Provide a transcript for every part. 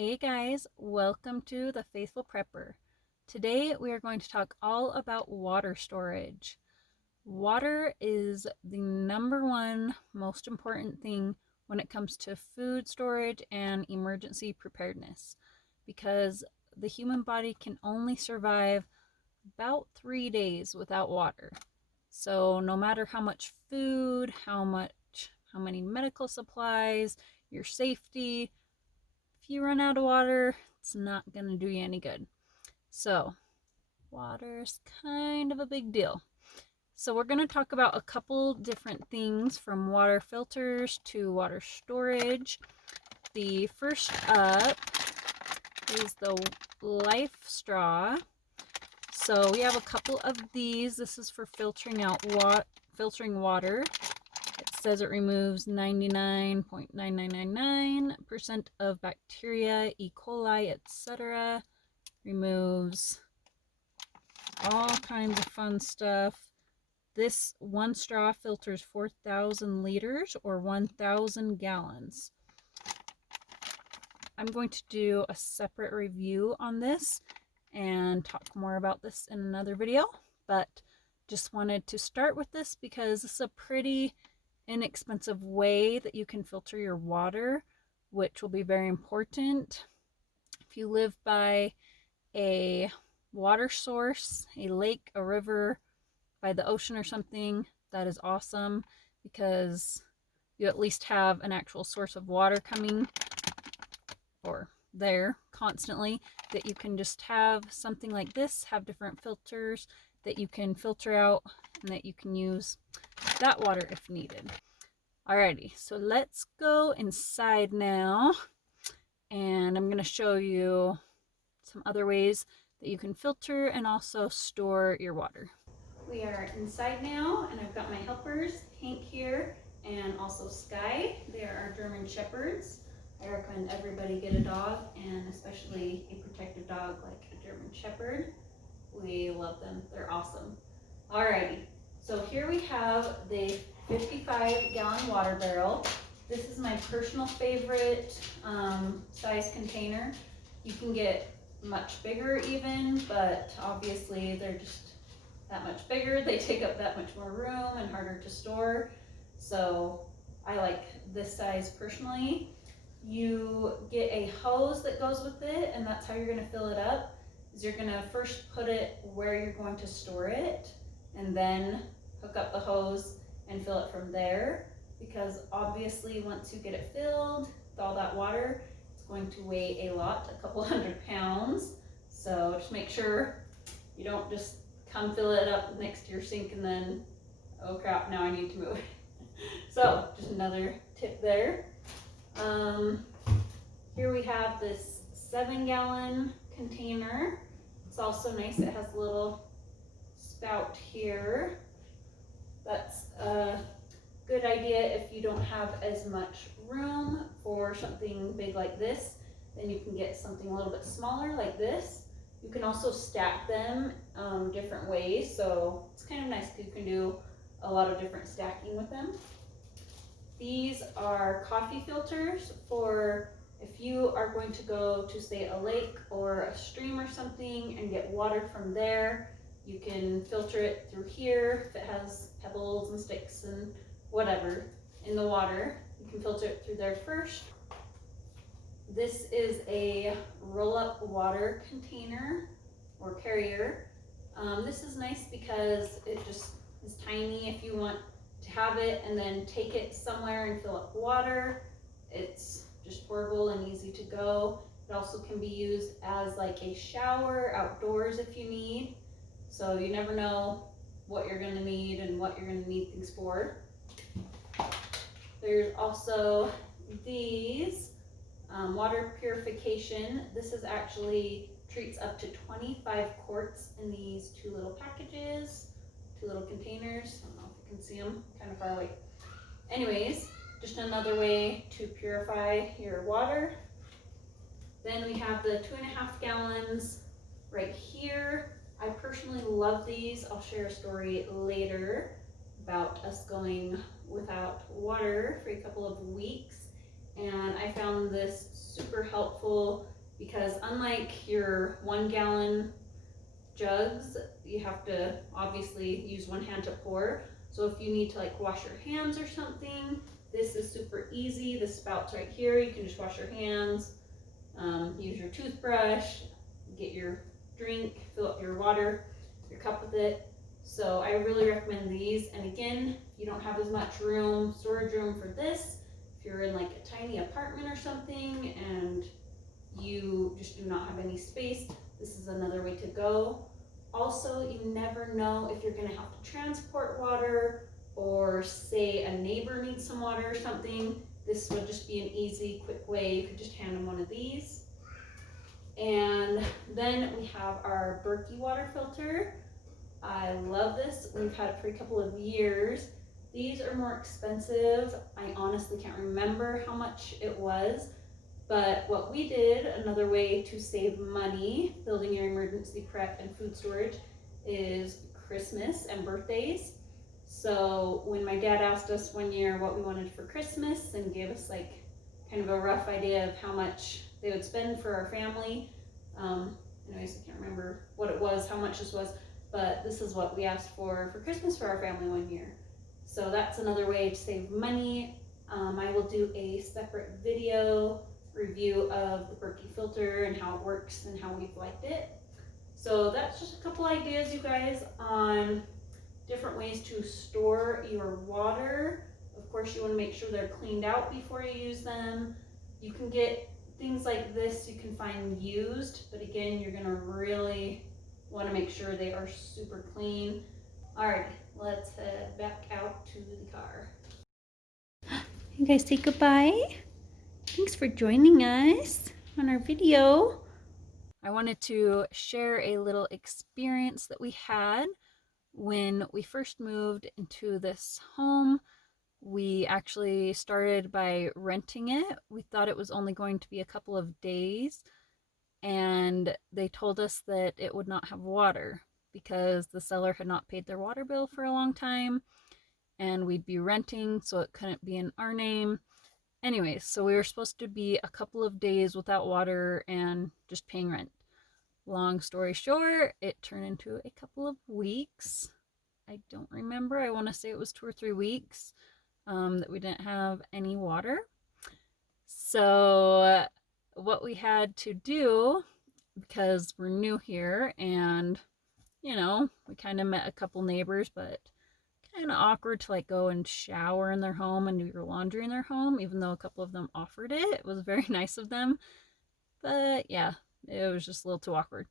Hey guys, welcome to the Faithful Prepper. Today we are going to talk all about water storage. Water is the number one most important thing when it comes to food storage and emergency preparedness because the human body can only survive about 3 days without water. So no matter how much food, how many medical supplies, your safety, if you run out of water, it's not going to do you any good. So, water's kind of a big deal. So, we're going to talk about a couple different things from water filters to water storage. The first up is the LifeStraw. So, we have a couple of these. This is for filtering water. It says it removes 99.9999% of bacteria, E. coli, etc. Removes all kinds of fun stuff. This one straw filters 4,000 liters or 1,000 gallons. I'm going to do a separate review on this and talk more about this in another video, but just wanted to start with this because it's a pretty inexpensive way that you can filter your water, which will be very important. If you live by a water source, a lake, a river, by the ocean or something, that is awesome because you at least have an actual source of water coming or there constantly that you can just have something like this, have different filters that you can filter out and that you can use that water if needed. Alrighty, so let's go inside now and I'm going to show you some other ways that you can filter and also store your water. We are inside now and I've got my helpers, Hank here and also Skye. They are our German Shepherds. I recommend everybody get a dog and especially a protective dog like a German Shepherd. We love them, they're awesome. Alrighty, so here we have the 55-gallon water barrel. This is my personal favorite size container. You can get much bigger even, but obviously they're just that much bigger. They take up that much more room and harder to store. So I like this size personally. You get a hose that goes with it, and that's how you're gonna fill it up. Is you're gonna first put it where you're going to store it, and then hook up the hose and fill it from there, because obviously once you get it filled with all that water, it's going to weigh a lot, a couple 100 pounds. So just make sure you don't just come fill it up next to your sink and then, oh crap, now I need to move. So just another tip there. Here we have this 7-gallon container. It's also nice, it has a little spout here. That's a good idea if you don't have as much room for something big like this. Then you can get something a little bit smaller like this. You can also stack them different ways, so it's kind of nice because you can do a lot of different stacking with them. These are coffee filters for if you are going to go to, say, a lake or a stream or something and get water from there. You can filter it through here. If it has pebbles and sticks and whatever in the water, you can filter it through there first. This is a roll-up water container or carrier. This is nice because it just is tiny. If you want to have it and then take it somewhere and fill up water, it's just portable and easy to go. It also can be used as like a shower outdoors if you need. So you never know what you're going to need and what you're going to need things for. There's also these water purification. This is actually treats up to 25 quarts in these two little packages, two little containers. I don't know if you can see them, kind of far away. Anyways, just another way to purify your water. Then we have the 2.5 gallons right here. I personally love these. I'll share a story later about us going without water for a couple of weeks and I found this super helpful because unlike your 1 gallon jugs, you have to obviously use one hand to pour. So if you need to like wash your hands or something, this is super easy. The spout's right here. You can just wash your hands, use your toothbrush, get your drink, fill up your water, your cup with it. So I really recommend these. And again, if you don't have as much room, storage room for this, if you're in like a tiny apartment or something and you just do not have any space, this is another way to go. Also, you never know if you're gonna have to transport water, or say a neighbor needs some water or something. This would just be an easy, quick way. You could just hand them one of these. And then we have our Berkey water filter. I love this. We've had it for a couple of years. These are more expensive. I honestly can't remember how much it was. But what we did, another way to save money building your emergency prep and food storage, is Christmas and birthdays. So when my dad asked us one year what we wanted for Christmas and gave us like kind of a rough idea of how much they would spend for our family, anyways, I can't remember what it was, how much this was, but this is what we asked for Christmas for our family one year. So that's another way to save money. I will do a separate video review of the Berkey filter and how it works and how we've liked it. So that's just a couple ideas, you guys, on different ways to store your water. Of course, you want to make sure they're cleaned out before you use them. You can get things like this, you can find used, but again, you're going to really want to make sure they are super clean. Alright, let's head back out to the car. You guys say goodbye. Thanks for joining us on our video. I wanted to share a little experience that we had when we first moved into this home. We actually started by renting it. We thought it was only going to be a couple of days, and they told us that it would not have water because the seller had not paid their water bill for a long time, and we'd be renting, so it couldn't be in our name. Anyways, so we were supposed to be a couple of days without water and just paying rent. Long story short, it turned into a couple of weeks. I don't remember. I want to say it was 2 or 3 weeks that we didn't have any water. So what we had to do, because we're new here and, you know, we kind of met a couple neighbors, but kind of awkward to like go and shower in their home and do your laundry in their home, even though a couple of them offered it. It was very nice of them. But yeah, it was just a little too awkward.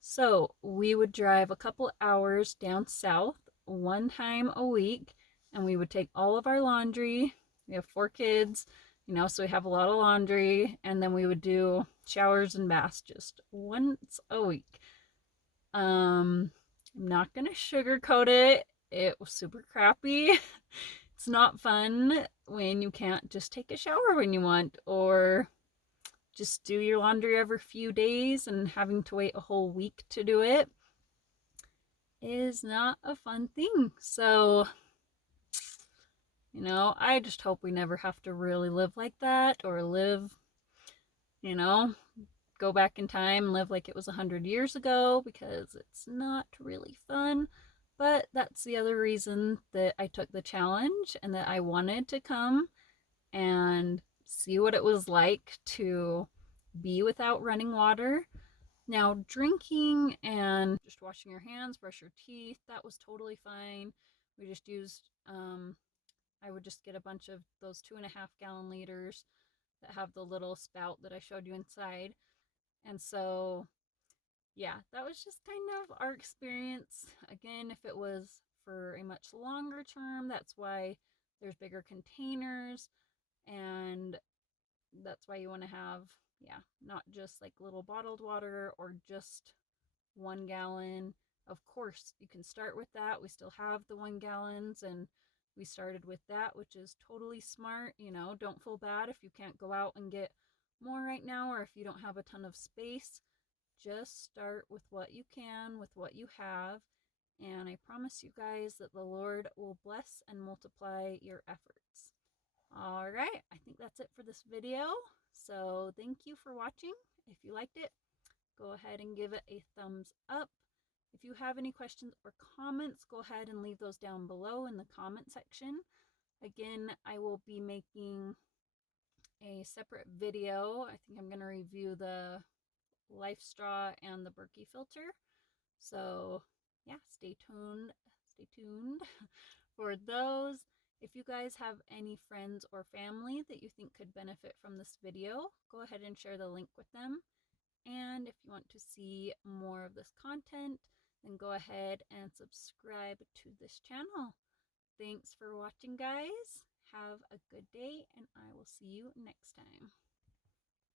So we would drive a couple hours down south one time a week, and we would take all of our laundry. We have 4 kids, you know, so we have a lot of laundry, and then we would do showers and baths just once a week. I'm not gonna sugarcoat it. It was super crappy. It's not fun when you can't just take a shower when you want, or just do your laundry every few days and having to wait a whole week to do it is not a fun thing. So, you know, I just hope we never have to really live like that, or live, you know, go back in time and live like it was 100 years ago, because it's not really fun. But that's the other reason that I took the challenge and that I wanted to come and see what it was like to be without running water. Now, drinking and just washing your hands, brush your teeth, that was totally fine. We just used, I would just get a bunch of those 2.5 gallon liters that have the little spout that I showed you inside. And so, yeah, that was just kind of our experience. Again, if it was for a much longer term, that's why there's bigger containers, and that's why you want to have, yeah, not just like little bottled water or just 1 gallon. Of course, you can start with that. We still have the 1 gallons, and we started with that, which is totally smart. You know, don't feel bad if you can't go out and get more right now, or if you don't have a ton of space. Just start with what you can, with what you have, and I promise you guys that the Lord will bless and multiply your efforts. All right, I think that's it for this video. So thank you for watching. If you liked it, go ahead and give it a thumbs up. If you have any questions or comments, go ahead and leave those down below in the comment section. Again, I will be making a separate video. I think I'm going to review the LifeStraw and the Berkey filter. So yeah, stay tuned for those. If you guys have any friends or family that you think could benefit from this video, go ahead and share the link with them. And if you want to see more of this content, then go ahead and subscribe to this channel. Thanks for watching, guys. Have a good day, and I will see you next time.